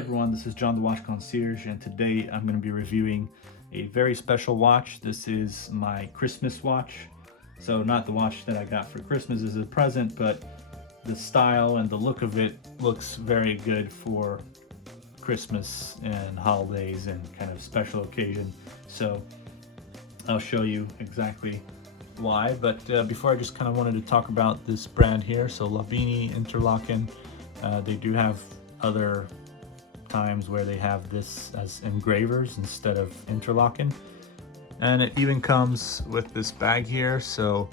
everyone, this is John the Watch Concierge, and today I'm going to be reviewing a very special watch. This is my Christmas watch. So not the watch that I got for Christmas as a present, but the style and the look of it looks very good for Christmas and holidays and kind of special occasion. So I'll show you exactly why, but before I just kind of wanted to talk about this brand here. So Lobinni Interlaken, they do have other times where they have this as engravers instead of interlocking, and it even comes with this bag here. So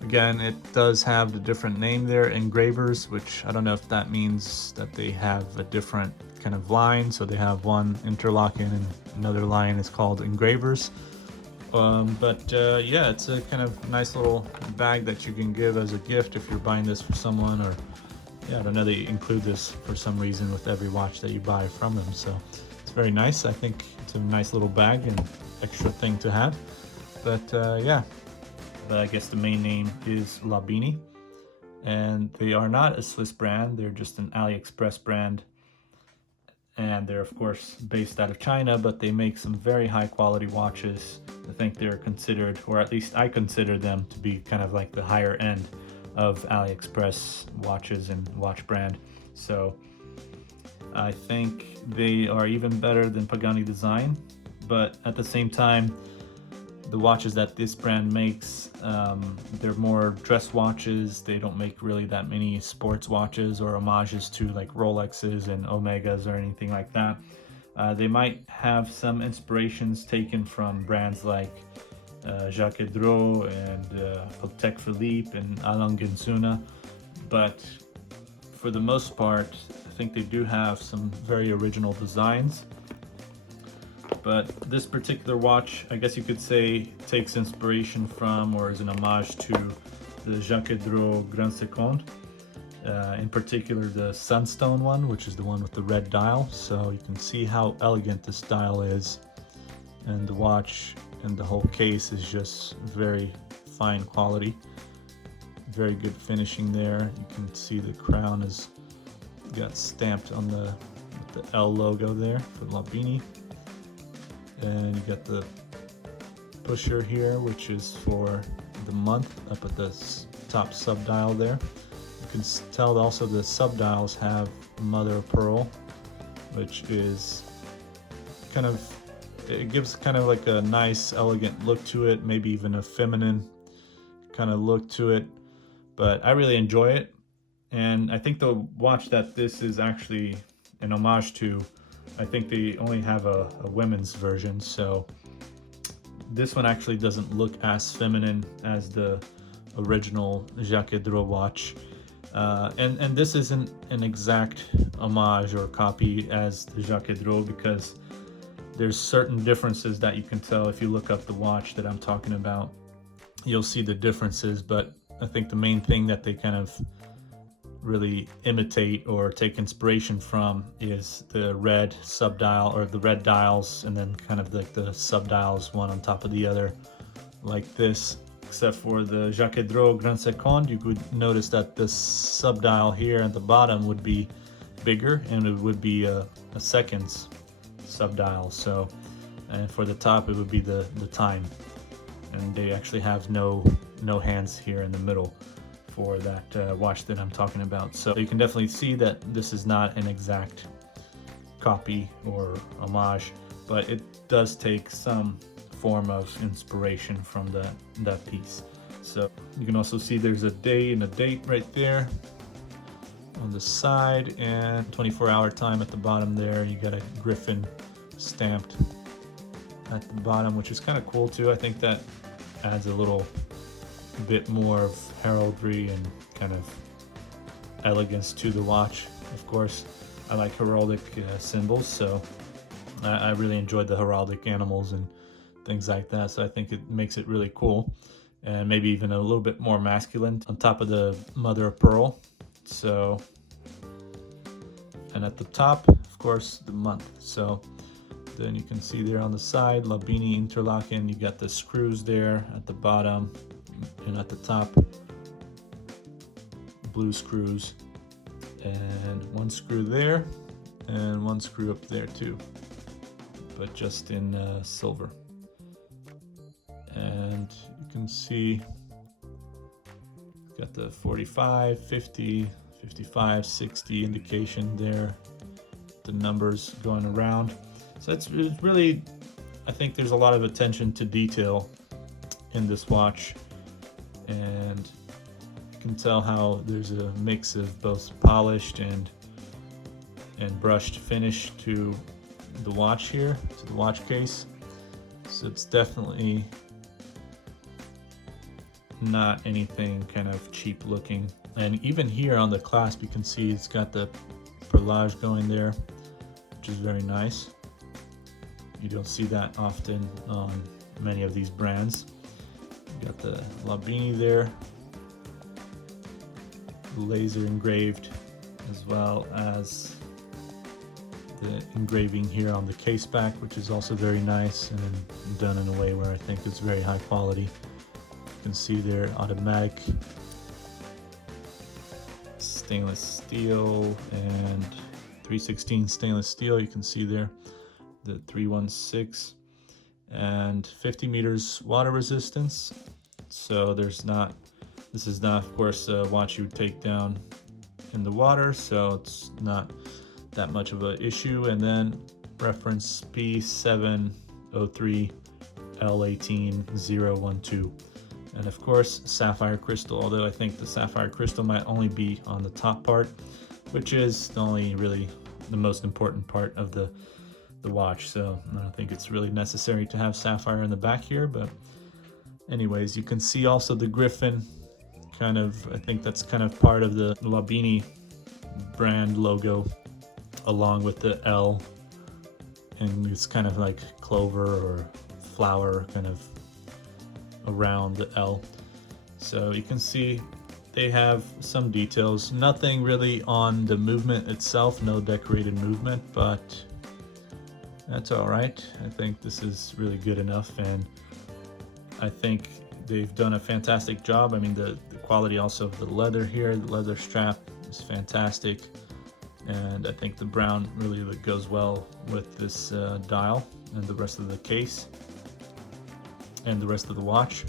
again, it does have the different name there, engravers, which I don't know if that means that they have a different kind of line. So they have one interlocking and another line is called engravers. Yeah, it's a kind of nice little bag that you can give as a gift if you're buying this for someone, or yeah, I don't know, they include this for some reason with every watch that you buy from them. So it's very nice. I think it's a nice little bag and extra thing to have. But yeah, but I guess the main name is Lobinni, and they are not a Swiss brand. They're just an AliExpress brand. And they're of course based out of China, but they make some very high quality watches. I think they're considered, or at least I consider them to be kind of like the higher end of AliExpress watches and watch brand. So I think they are even better than Pagani design, but at the same time, the watches that this brand makes, they're more dress watches. They don't make really that many sports watches or homages to like Rolexes and Omegas or anything like that. They might have some inspirations taken from brands like Jaquet Droz and Patek Philippe and Alain Gensuna, but for the most part, I think they do have some very original designs. But this particular watch, I guess you could say, takes inspiration from or is an homage to the Jaquet Droz Grande Seconde. In particular, the Sunstone one, which is the one with the red dial. So you can see how elegant this dial is, and the watch and the whole case is just very fine quality. Very good finishing there. You can see the crown is got stamped on the L logo there for Lobinni. And you got the pusher here, which is for the month up at the top sub dial there. You can tell also the sub dials have mother of pearl, which is kind of, it gives kind of like a nice elegant look to it, maybe even a feminine kind of look to it, but I really enjoy it. And I think the watch that this is actually an homage to, I think they only have a women's version, so this one actually doesn't look as feminine as the original Jaquet Droz watch. And this isn't an exact homage or copy as the Jaquet Droz, because there's certain differences that you can tell if you look up the watch that I'm talking about. You'll see the differences, but I think the main thing that they kind of really imitate or take inspiration from is the red subdial, or the red dials, and then kind of like the subdials one on top of the other like this. Except for the Jaquet Droz Grande Seconde, you could notice that this subdial here at the bottom would be bigger, and it would be a seconds subdial. So, and for the top it would be the time, and they actually have no hands here in the middle for that watch that I'm talking about. So you can definitely see that this is not an exact copy or homage, but it does take some form of inspiration from that piece. So you can also see there's a day and a date right there on the side, and 24-hour time at the bottom there. You got a griffin stamped at the bottom, which is kind of cool too. I think that adds a little bit more of heraldry and kind of elegance to the watch. Of course, I like heraldic symbols, so I really enjoyed the heraldic animals and things like that, so I think it makes it really cool, and maybe even a little bit more masculine on top of the mother of pearl. So, and at the top, of course, the month. So then you can see there on the side, Lobinni Interlaken, you got the screws there at the bottom and at the top, blue screws, and one screw there, and one screw up there too, but just in silver. And you can see got the 45, 50, 55, 60 indication there, the numbers going around. So it's really, I think there's a lot of attention to detail in this watch, and you can tell how there's a mix of both polished and brushed finish to the watch here, to the watch case. So it's definitely not anything kind of cheap looking. And even here on the clasp, you can see it's got the perlage going there, which is very nice. You don't see that often on many of these brands. You got the Lobinni there, laser engraved, as well as the engraving here on the case back, which is also very nice and done in a way where I think it's very high quality. You can see there automatic stainless steel and 316 stainless steel. You can see there the 316 and 50 meters water resistance. So this is not of course a watch you would take down in the water, so it's not that much of an issue. And then reference P703 L18012, and of course sapphire crystal, although I think the sapphire crystal might only be on the top part, which is really the most important part of the watch. So I don't think it's really necessary to have sapphire in the back here, but anyways, you can see also the griffin kind of, I think that's kind of part of the Lobinni brand logo, along with the L, and it's kind of like clover or flower kind of around the L. So you can see they have some details, nothing really on the movement itself, no decorated movement, but that's all right. I think this is really good enough, and I think they've done a fantastic job. I mean, the quality also of the leather here, the leather strap is fantastic, and I think the brown really goes well with this dial and the rest of the case and the rest of the watch.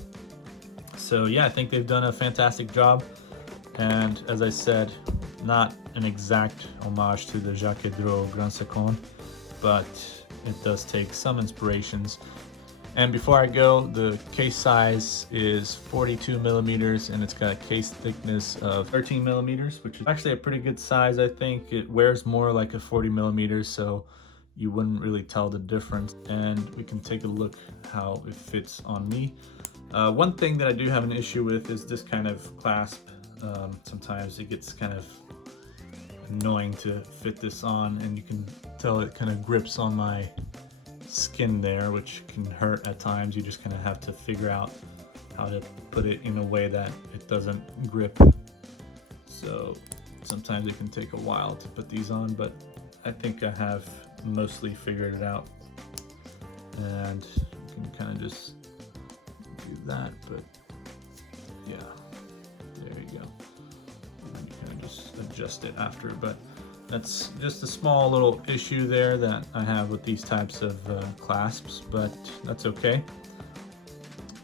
So yeah, I think they've done a fantastic job, and as I said, not an exact homage to the Jaquet Droz Grande Seconde, but it does take some inspirations. And before I go, the case size is 42 millimeters, and it's got a case thickness of 13 millimeters, which is actually a pretty good size. I think it wears more like a 40 millimeters, so you wouldn't really tell the difference. And we can take a look how it fits on me. One thing that I do have an issue with is this kind of clasp. Sometimes it gets kind of annoying to fit this on, and you can tell it kind of grips on my skin there, which can hurt at times. You just kind of have to figure out how to put it in a way that it doesn't grip. So sometimes it can take a while to put these on, but I think I have mostly figured it out. And you can kind of just do that, but yeah, there you go. And you kind of just adjust it after, but that's just a small little issue there that I have with these types of clasps, but that's okay.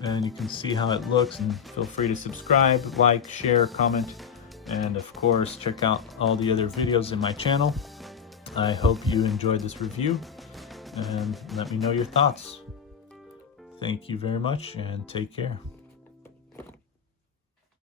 And you can see how it looks, and feel free to subscribe, like, share, comment, and of course check out all the other videos in my channel. I hope you enjoyed this review, and let me know your thoughts. Thank you very much, and take care.